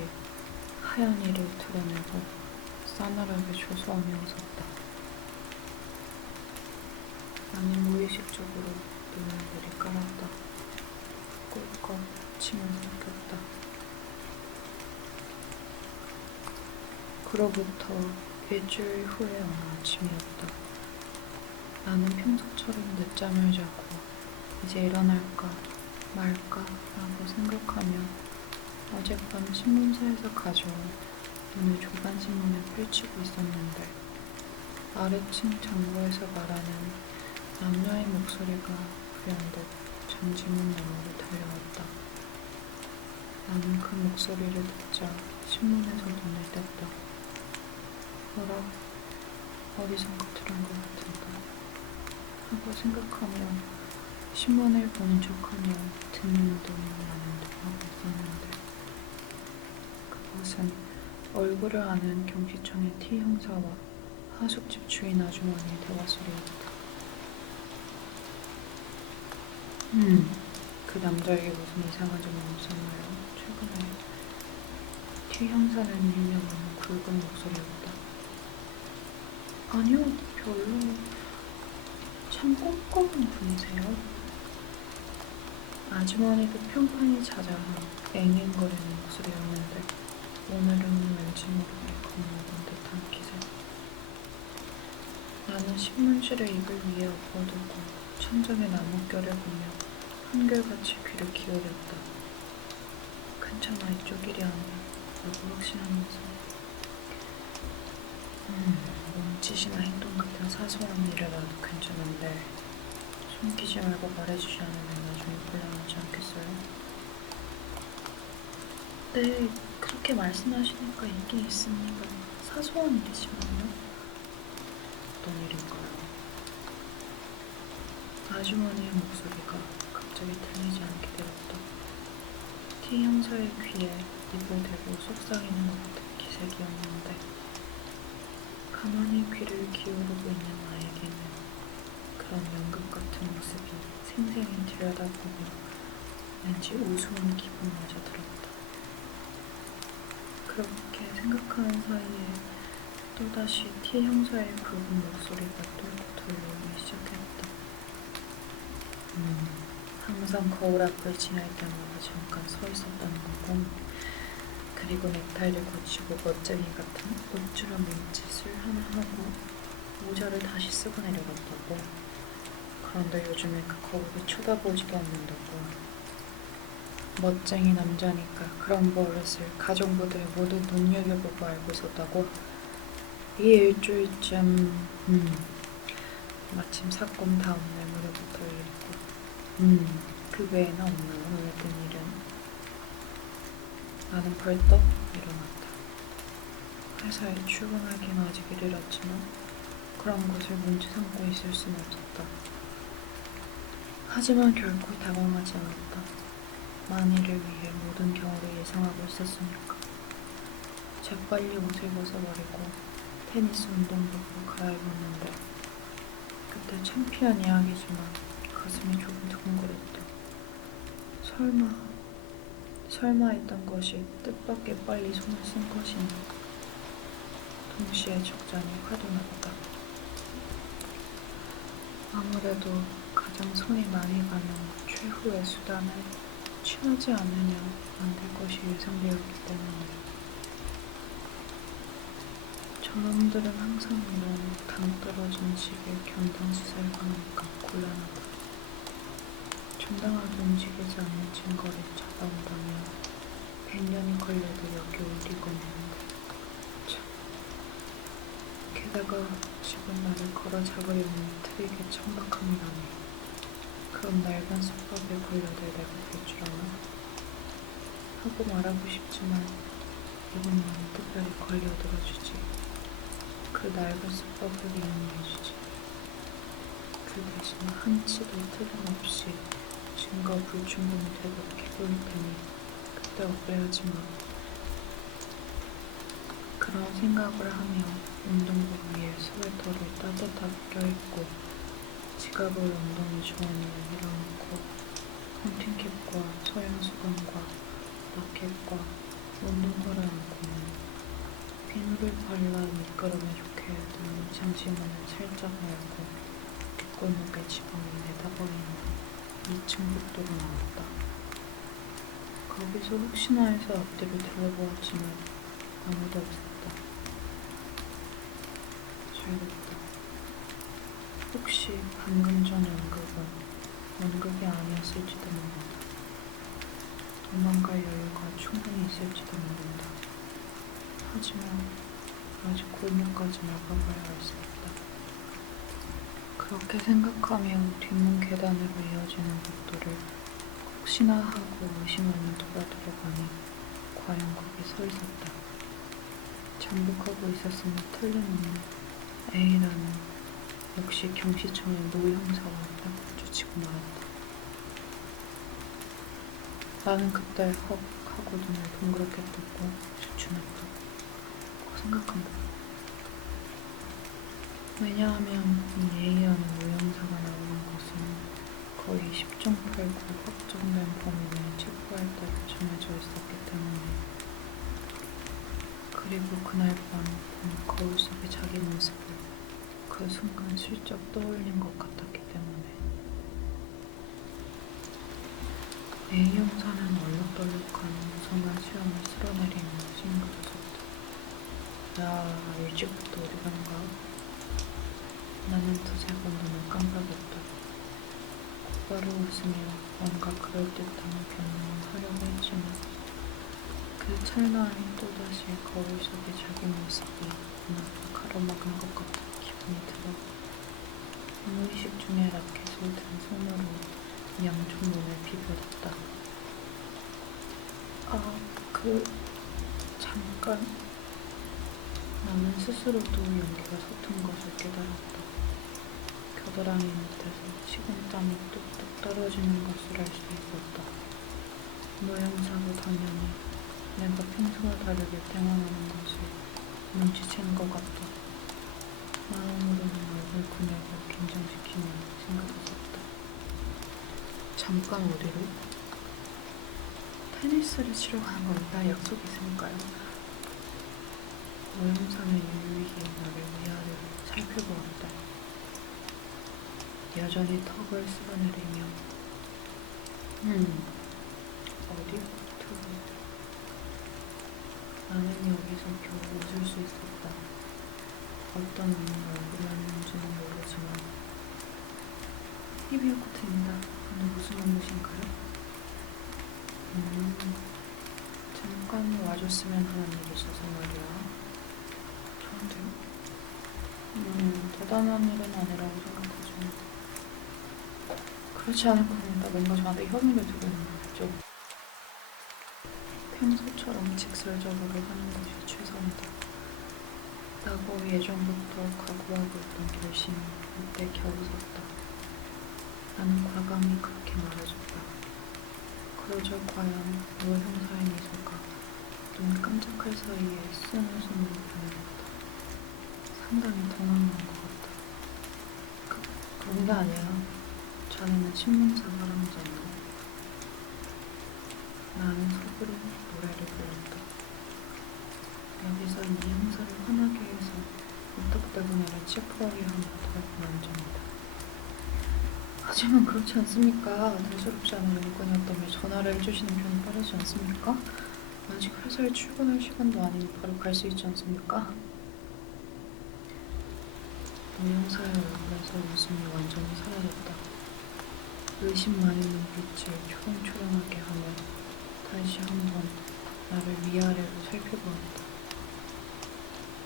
하얀 이를 드러내고 싸늘하게 조소하며 웃었다. 나는 무의식적으로 눈을 내리깔았다. 꿀꺽 침을 삼켰다. 그로부터 일주일 후의 어느 아침이었다. 나는 평소처럼 늦잠을 자고 이제 일어날까 말까 라고 생각하며 어젯밤 신문사에서 가져온 오늘 조간신문을 펼치고 있었는데 아래층 장부에서 말하는 남녀의 목소리가 불현듯 장지문 너머로 달려왔다. 나는 그 목소리를 듣자 신문에서 눈을 뗐다. 어라? 어디선가 들은 것 같은가 하고 생각하며 신문을 보는 척하며 듣는 눈이 나는 듯 하고 있었는데 그것은 얼굴을 아는 경시청의 T 형사와 하숙집 주인 아주머니의 대화 소리였다. 그 남자에게 무슨 이상한 점이 없었나요? 최근에 T 형사는 일명 굵은 목소리였다. 아니요, 별로. 참 꼼꼼한 분이세요. 아주머니도 평판이 자자한 앵앵거리는 목소리였는데 오늘은 왠지 모르게 겁먹은 듯한 기세. 나는 신문지를 입을 위에 엎어두고 천장의 나뭇결을 보며 한결같이 귀를 기울였다. 괜찮아, 이쪽 일이 아니야 라고 확신하면서 몸짓이나 행동 같은 사소한 일을 봐도 괜찮은데 숨기지 말고 말해주지 않으면 나중에 곤란하지 않겠어요? 네, 그렇게 말씀하시니까 있긴 있습니다. 사소한 일이지만요. 어떤 일인가요? 아주머니의 목소리가 갑자기 들리지 않게 되었다. T 형사의 귀에 입을 대고 속삭이는 것 같은 기색이었는데 가만히 귀를 기울이고 있는 나에게는 그런 연극 같은 모습이 생생히 들여다보며 왠지 우스운 기분마저 들었다. 그렇게 생각하는 사이에 또다시 T 형사의 굵은 목소리가 뚫고 들려오기 시작했다. 항상 거울 앞을 지날 때마다 잠깐 서 있었다는 거고, 그리고 넥타이를 거치고 멋쟁이 같은 옷주름 몸짓을 하나 하고 모자를 다시 쓰고 내려갔다고. 그런데 요즘에 그 거울을 쳐다보지도 않는다고. 멋쟁이 남자니까 그런 버릇을 가정부들이 모두 눈여겨보고 알고 있었다고. 이 일주일쯤 마침 사건 다음날 무렵부터 일했고 그 외에는 없나 오늘 든 일은. 나는 벌떡 일어났다. 회사에 출근하기는 아직 이르렀지만 그런 것을 눈치 삼고 있을 수는 없었다. 하지만 결코 당황하지 않았다. 만일을 위해 모든 경우를 예상하고 있었으니까. 재빨리 옷을 벗어버리고 테니스 운동복으로 갈아입었는데 그때 창피한 이야기지만 가슴이 조금 두근거렸다. 설마 했던 것이 뜻밖의 빨리 손을 쓴 것이니. 동시에 적잖이 화도 났다. 아무래도 가장 손이 많이 가는 최후의 수단을 취하지 않으면 안 될 것이 예상되었기 때문에. 저놈들은 항상 이런 당 떨어진 식의 견당시설 하니까 곤란하다. 정당하게 움직이지 않는 증거를 잡아온다면 100년이 걸려도 역겨울 리건했는데. 참. 게다가 지금 나를 걸어 잡으려는 트릭의 천박함이라니. 그런 낡은 수법에 걸려들 내가 될 줄 아나? 하고 말하고 싶지만 이번만 특별히 걸려들어주지. 그 낡은 수법을 이용해주지. 그 대신 한치도 틀림없이 증거 불충분이 되도록 해볼 테니 그때 억울해하지 마. 그런 생각을 하며 운동복 위에 스웨터를 따뜻하게 껴입고 지갑을 엉덩이 주머니에 밀어넣고 헌팅캡과 소형수건과 라켓과 운동화를 안고는 비누를 발라 밑거름에 좋게 둔 장시문을 살짝 열고 뒷골목에 지붕을 내다버리는 2층 복도로 나왔다. 거기서 혹시나 해서 앞뒤를 둘러보았지만 아무도 없었다. 잘 됐다. 혹시 방금 전 연극이 아니었을지도 모른다. 도망갈 여유가 충분히 있을지도 모른다. 하지만 아직 골목까지 나가봐야 알 수 있다. 그렇게 생각하며 뒷문 계단으로 이어지는 복도를 혹시나 하고 의심하며 돌아들어가니 과연 거기 서 있었다. 잠복하고 있었으니 틀림없는 A라는 역시 경시청의 노 형사와 딱 마주치고 말았다. 나는 그때 헉 하고 눈을 동그랗게 뜨고 주춤했다. 생각한다. 왜냐하면 이 A라는 노 형사가 나오는 것은 거의 10종 팔고 확정된 범인을 체포할 때로 정해져 있었기 때문에. 그리고 그날 밤 본 거울 속의 자기 모습을 그 순간 슬쩍 떠올린 것 같았기 때문에. A 형사는 얼룩덜룩한 무성한 수염을 쓸어내리며 싱그러졌다. 야, 일찍부터 어디 가는가? 나는 두세 번 눈을 깜빡였다. 곧바로 웃으며 뭔가 그럴듯한 변명을 하려고 했지만 그 찰나에 또다시 거울 속의 자기 모습이 눈앞을 가로막은 것 같은 기분이 들어 무의식 중에 라켓을 든 손으로 양쪽 눈을 비벼댔다. 잠깐. 나는 스스로도 연기가 서툰 것을 깨달았다. 겨드랑이 밑에서 식은땀이 뚝뚝 떨어지는 것을 알 수 있었다. 노 형사도 당연히 내가 평소와 다르게 당황하는 것을 눈치챈 것 같다. 마음으로는 얼굴 근육을 긴장시키며 생각했었다. 잠깐 어디로? 테니스를 치러 가는 겁니다. 약속이 있으니까요. 노 형사는 유유히 나를 위아래로 살펴보았다. 여전히 턱을 쓸어내리며 어디? 나는 여기서 겨우 웃을 수 있었다. 어떤 의미가 어긋났는지는 모르지만 히비오 코트입니다. 오늘 무슨 업무신가요? 잠깐 와줬으면 하는 일이 있어서 말이야. 저한테요? 대단한 일은 아니라고 생각하지만 그렇지 않을 겁니다. 뭔가 저한테 혐의를 두고 있는 거죠. 평소처럼 직설적으로 하는 것이 최선이다. 라고 예전부터 각오하고 있던 결심이 이때 겨우 섰다. 나는 과감히 그렇게 말해줬다. 그러자 과연 노 형사의 미소가 눈 깜짝할 사이에 쓴 웃음으로 변했다. 상당히 당황한 것 같다. 그런 게 아니야. 자네는 신문사 사람이잖아. 나는 속으로 노래를 불렀다. 여기서 이 형사를 화나게 해서 무턱대고 나를 체포하려 하면 더 불안정이다. 하지만 그렇지 않습니까? 대수롭지 않은 문건이었다며 전화를 해주시는 편이 빠르지 않습니까? 아직 회사에 출근할 시간도 아니니 바로 갈 수 있지 않습니까? 노 형사의 얼굴에서 웃음이 완전히 사라졌다. 의심 많은 눈빛을 초롱초롱하게 하며 다시 한번 나를 위아래로 살펴보았다.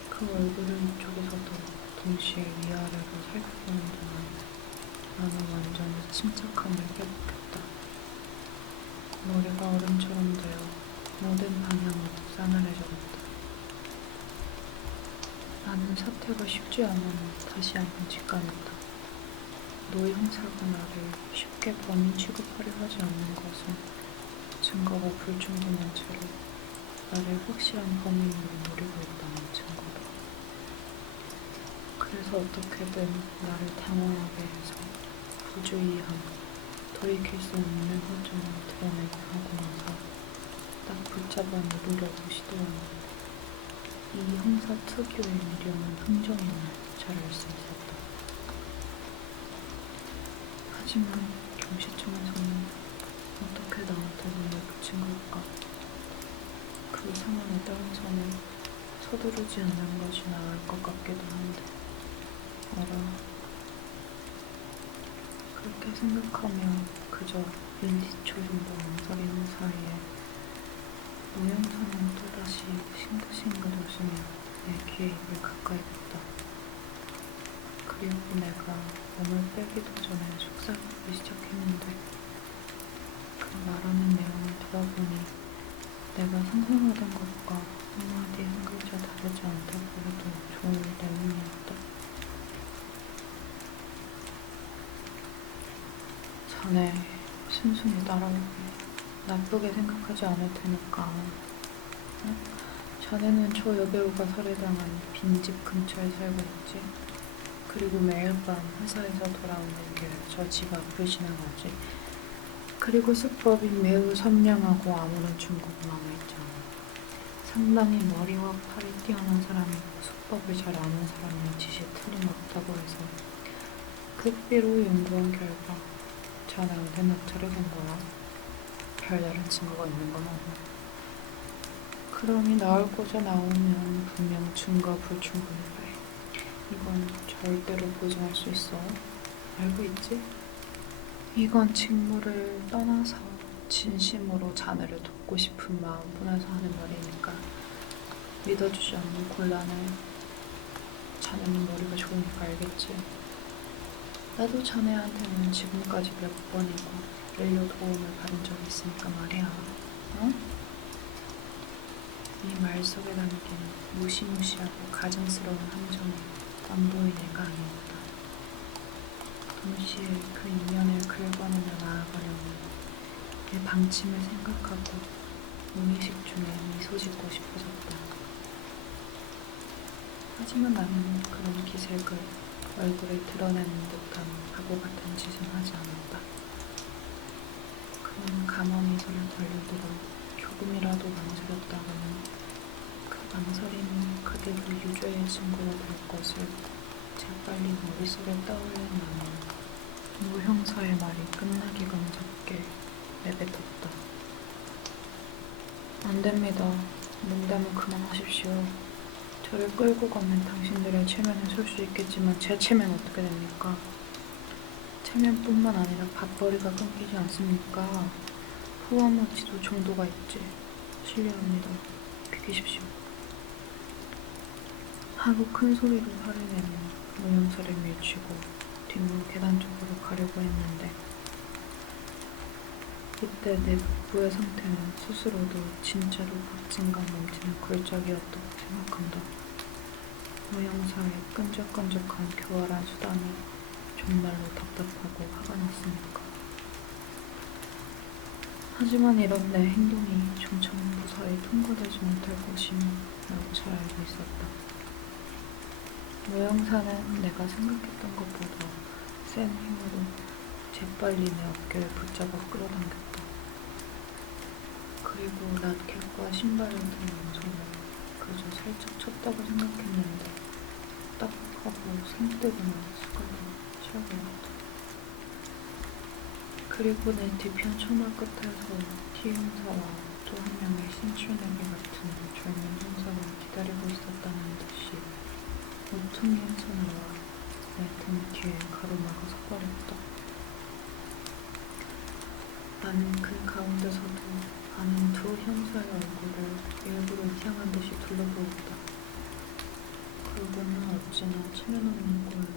그 얼굴을 이쪽에서도 동시에 위아래로 살펴보는 동안 나는 완전히 침착함을 깨닫겠다. 머리가 얼음처럼 되어 모든 방향으로 싸늘해졌다. 나는 사태가 쉽지 않으니 다시 한번 직감했다. 노 형사가 나를 쉽게 범인 취급하려 하지 않는 것은 증거가 불충분한 채로 나를 확실한 범인으로 노리고 있다는 증거다. 그래서 어떻게든 나를 당황하게 해서 부주의함, 돌이킬 수 없는 허점을 드러내게 하고 나서 딱 붙잡아 누르려고 시도하는 이 형사 특유의 미련한 흥정임을 잘 알 수 있었다. 하지만 경시청에서는 어떻게 나한테 눈을 붙인 걸까? 그 상황에 따라서는 서두르지 않는 것이 나을 것 같기도 한데 알아. 그렇게 생각하며 그저 1, 2초 정도 망설이는 사이에 노 형사는 또다시 싱긋싱긋 웃으며 내 귀에 입을 가까이 댔다. 그리고 내가 몸을 빼기도 전에 속삭이기 시작했는데 그 말하는 내용을 들어보니 내가 상상하던 것과 한마디 한 글자 다르지 않다고 해도 좋을 내용이었다. 자네 순순히 따라오고 나쁘게 생각하지 않을 테니까. 응? 자네는 저 여배우가 살해당한 빈집 근처에 살고 있지. 그리고 매일 밤 회사에서 돌아오는 길 저 집 앞을 지나가지. 그리고 수법이 매우 선량하고 아무런 충고가 남아있잖아. 상당히 머리와 팔이 뛰어난 사람이고 수법을 잘 아는 사람의 짓이 틀림없다고 해서 극비로 연구한 결과 자네 안테나트를 본 거야. 별다른 증거가 있는 건 아니야. 그러니 나올고자 나오면 분명 중과 불충분이래. 이건 절대로 보증할 수 있어. 알고 있지? 이건 직무를 떠나서 진심으로 자네를 돕고 싶은 마음뿐에서 하는 말이니까 믿어주지 않는 곤란해. 자네는 머리가 좋으니까 알겠지. 나도 자네한테는 지금까지 몇 번이고 일로 도움을 받은 적이 있으니까 말이야. 어? 이 말 속에 담긴 무시무시하고 가증스러운 함정이 안 보이는 애가 아니었다. 동시에 그 이면을 긁어내며 나아가려면 내 방침을 생각하고 무의식 중에 미소 짓고 싶어졌다. 하지만 나는 그런 기색을 얼굴에 드러내는 듯한 바보 같은 짓은 하지 않았다. 그는 가만히 손을 벌려들어 조금이라도 망설였다가는 그 망설임이 그대로 유죄의 증거가 될 것을 재빨리 머릿속에 떠올린 나는 무 형사의 말이 끝나기 감잡게 내뱉었다. 안 됩니다. 농담은 그만하십시오. 저를 끌고 가면 당신들의 체면에 설 수 있겠지만 제 체면 어떻게 됩니까? 체면뿐만 아니라 밥벌이가 끊기지 않습니까? 후원무치도 정도가 있지. 실례합니다. 비키십시오. 하고 큰 소리로 화를 내며 무용사를 밀치고 뒷문 계단 쪽으로 가려고 했는데 이때 내 복부의 상태는 스스로도 진짜로 박진감 넘치는 걸작이었다고 생각한다. 무용사의 끈적끈적한 교활한 수단이 정말로 답답하고 화가 났으니까. 하지만 이런 내 행동이 점점 무사히 통과되지 못할 것이라고 잘 알고 있었다. 무용사는 내가 생각했던 것보다 센 힘으로 재빨리 내 어깨를 붙잡아 끌어당겼다. 그리고 라켓과 신발을 든 손을 그저 살짝 쳤다고 생각했는데 딱 하고 상뜨거나 수갑을 쳐버렸다. 그리고 내 뒤편 처마 끝에서 T 형사와 또 한 명의 신출내기 같은 젊은 형사가 기다리고 있었다는 듯이 모퉁이에서 나와 내 등 뒤에 가로막아 서버렸다. 나는 그 가운데서도 아는 두 형사의 얼굴을 일부러 이상한 듯이 둘러보았다. 그러고는 어찌나 체면 없는 꼴로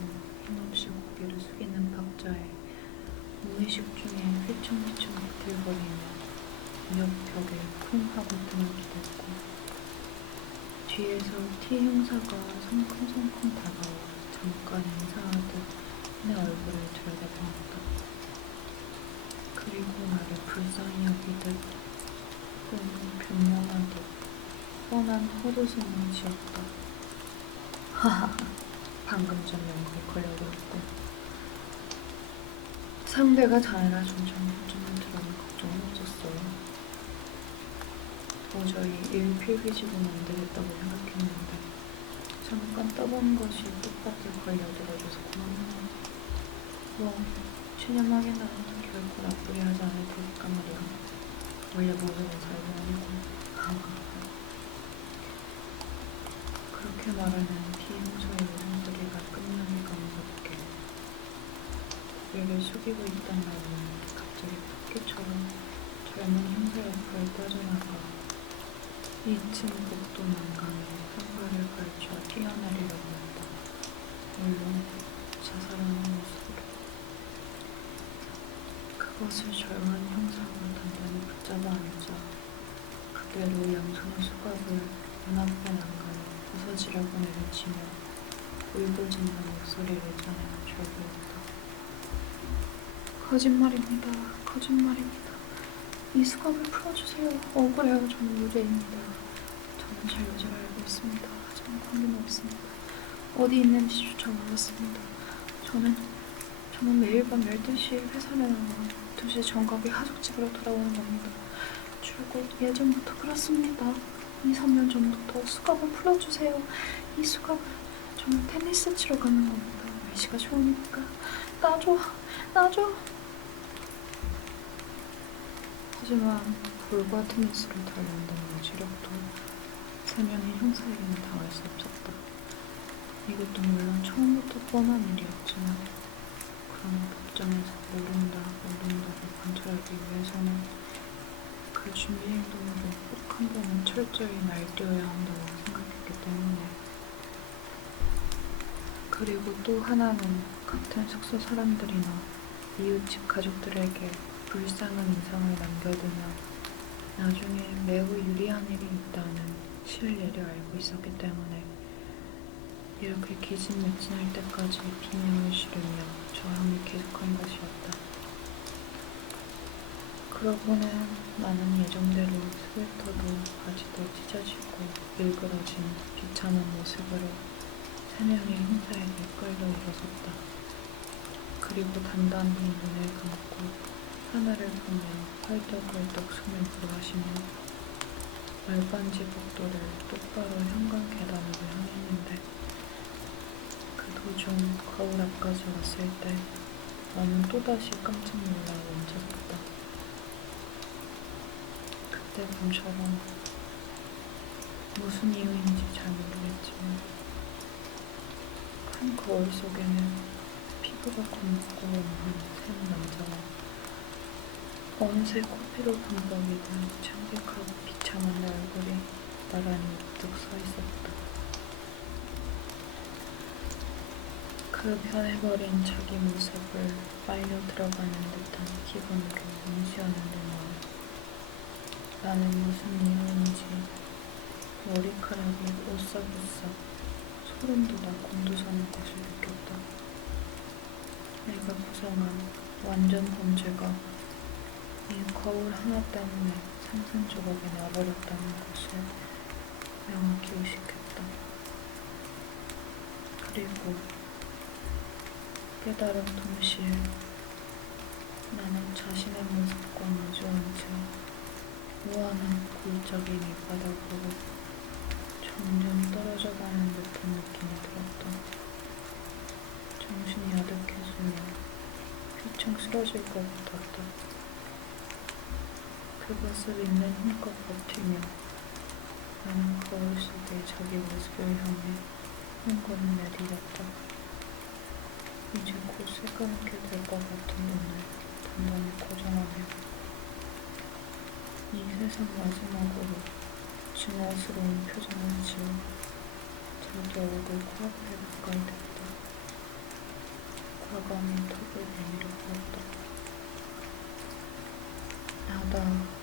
힘없이 고개를 숙이는 박자에 무의식 중에 휘청휘청 비틀거리며 옆 벽에 쿵 하고 등을 기댔고 뒤에서 T 형사가 성큼성큼 다가와 잠깐 인사하듯 내 얼굴을 들여다보았다. 그리고 나를 불쌍히 여기듯 혹은 변명하듯 뻔한 헛웃음을 지었다. 하하하, 방금 전 연극에 걸려들었군. 상대가 자네라 점점 표정을 드러내 걱정은 없었어요. 도저히 일필휘지고는 안 되겠다고 생각했는데 잠깐 떠보는 것이 뜻밖에 걸려들어줘서 고맙네요. 뭐 체념하게 나는 결코 나쁘게 하지 않을 테니까 말이야. 원래 모든 사람이 아니고. 그렇게 말하는 비행소의 울음소리가 끝나기 감섭게 고개를 숙이고 있던 나는 갑자기 토끼처럼 젊은 형사 옆을 빠져나가 2층 복도 난간에 한 발을 걸쳐 뛰어내리려고 했다. 물론 자살하는 모습으로. 그것을 젊은 형사가 단단히 붙잡아 앉아 그대로 양손의 수갑을 눈앞에 난간에 부서지려고 내리치며 울부짖는 목소리를 전해 절규했다. 거짓말입니다. 거짓말입니다. 이 수갑을 풀어주세요. 억울해요. 저는 유죄입니다. 저는 잘 유죄를 알고 있습니다. 하지만 관계는 없습니다. 어디 있는지조차 몰랐습니다. 저는 매일 밤 12시에 회사를 나와 2시에 정각에 하숙집으로 돌아오는 겁니다. 줄곧 예전부터 그렇습니다. 2, 3년 전부터 수갑을 풀어주세요. 이 수갑을 저는 테니스 치러 가는 겁니다. 날씨가 좋으니까 놔줘. 하지만 볼과 테니스를 달린다는 지력도 세 명의 형사에게는 당할 수 없었다. 이것도 물론 처음부터 뻔한 일이었지만 그러나 법정에서 모른다고 관철하기 위해서는 그 준비 행동으로 꼭 한 번은 철저히 날뛰어야 한다고 생각했기 때문에. 그리고 또 하나는 같은 숙소 사람들이나 이웃집 가족들에게 불쌍한 인상을 남겨두며 나중에 매우 유리한 일이 있다는 실례를 알고 있었기 때문에 이렇게 기진맥진할 때까지 비명을 지르며 저항을 계속한 것이었다. 그러고는 나는 예정대로 스웨터도 바지도 찢어지고 일그러진 비참한 모습으로 세 명의 형사에게 끌려 일어섰다. 그리고 단단히 눈을 감고 하늘을 보며 헐떡헐떡 숨을 불어하시며 말반지 복도를 똑바로 현관 계단으로 향했는데 그 도중 거울 앞까지 왔을 때 나는 또다시 깜짝 놀라 멈춰섰다. 그때 밤처럼 무슨 이유인지 잘 모르겠지만 큰 거울 속에는 피부가 검고 없는 세 남자와 어느새 코피로 범벅이던 창백하고 비참한 얼굴이 나란히 우뚝 서 있었다. 그 변해버린 자기 모습을 빨려 들어가는 듯한 기분으로 응시하는 동안 나는 무슨 이유인지 머리카락이 오싹오싹 소름 돋아 곤두서는 것을 느꼈다. 내가 구성한 완전 범죄가 이 거울 하나 때문에 산산조각이 나버렸다는 것을 명확히 의식했다. 그리고 깨달은 동시에 나는 자신의 모습과 마주한 채 무한한 골짜기 밑바닥으로 점점 떨어져가는 듯한 느낌이 들었다. 정신이 아득해지며 휘청 쓰러질 것 같았다. 그것을 있는 힘껏 버티며 나는 거울 속의 자기 모습을 향해 한 걸음 내디뎠다. 이제 곧 새까맣게 될 것 같은 눈을 단단히 고정하며 이 세상 마지막으로 증오스러운 표정을 지어 자기 얼굴 코앞에 가까이 댔다. 과감히 턱을 내밀어 보았다. 나다.